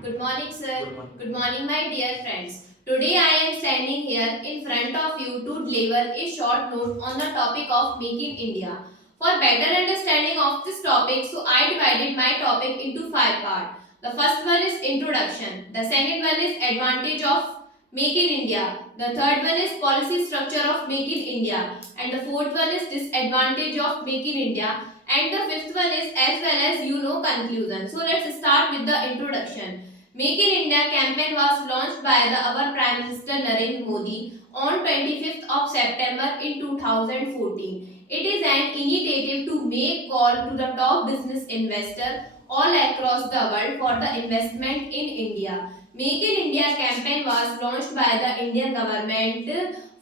Good morning, sir. Good morning. Good morning, my dear friends. Today I am standing here in front of you to deliver a short note on the topic of Make in India. For better understanding of this topic, so I divided my topic into five parts. The first one is introduction. The second one is advantage of Make in India. The third one is policy structure of Make in India. And the fourth one is disadvantage of Make in India. And the fifth one is as well as conclusion. So let's start with the introduction. Make in India campaign was launched by our Prime Minister Narendra Modi on 25th of September in 2014. It is an initiative to make call to the top business investor all across the world for the investment in India. Make in India campaign was launched by the Indian government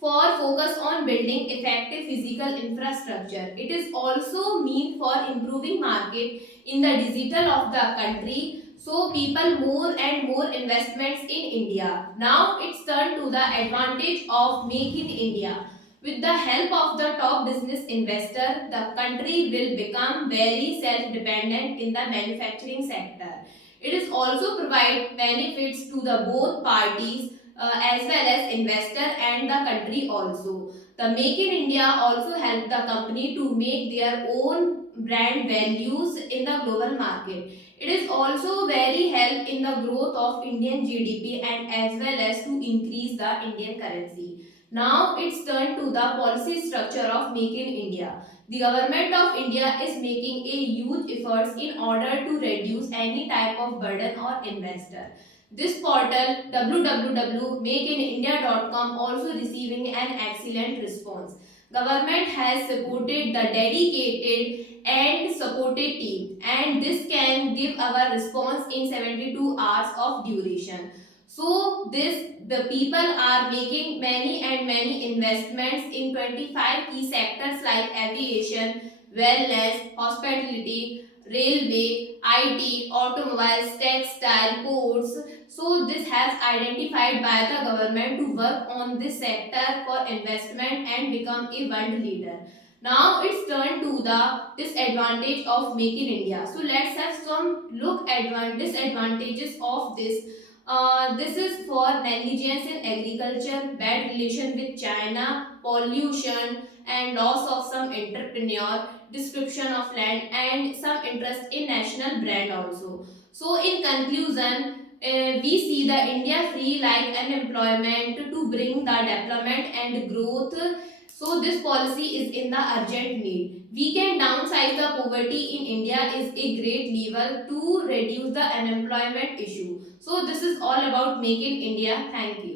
for focus on building effective physical infrastructure. It is also mean for improving market in the digital of the country, so people more and more investments in India. Now it's turned to the advantage of Make in India. With the help of the top business investor, the country will become very self-dependent in the manufacturing sector. It is also provide benefits to the both parties as well as investor and the country also. The Make in India also help the company to make their own brand values in the global market. It is also very help in the growth of Indian GDP and as well as to increase the Indian currency. Now it's turned to the policy structure of Make in India. The government of India is making a huge efforts in order to reduce any type of burden or investor. This portal www.makeinindia.com also receiving an excellent response. Government has supported the dedicated and supported team, and this can give our response in 72 hours of duration. So this the people are making many and many investments in 25 key sectors like aviation, wellness, hospitality, railway, IT, automobiles, textile, ports. So this has identified by the government to work on this sector for investment and become a world leader. Now it's turned to the disadvantage of Make in India. So let's have some look at disadvantages of this. This is for negligence in agriculture, bad relation with China, pollution and loss of some entrepreneur, description of land and some interest in national brand also. So in conclusion, we see the India free like unemployment to bring the development and growth. So this policy is in the urgent need. We can downsize the poverty in India is a great lever to reduce the unemployment issue. So this is all about Make in India. Thank you.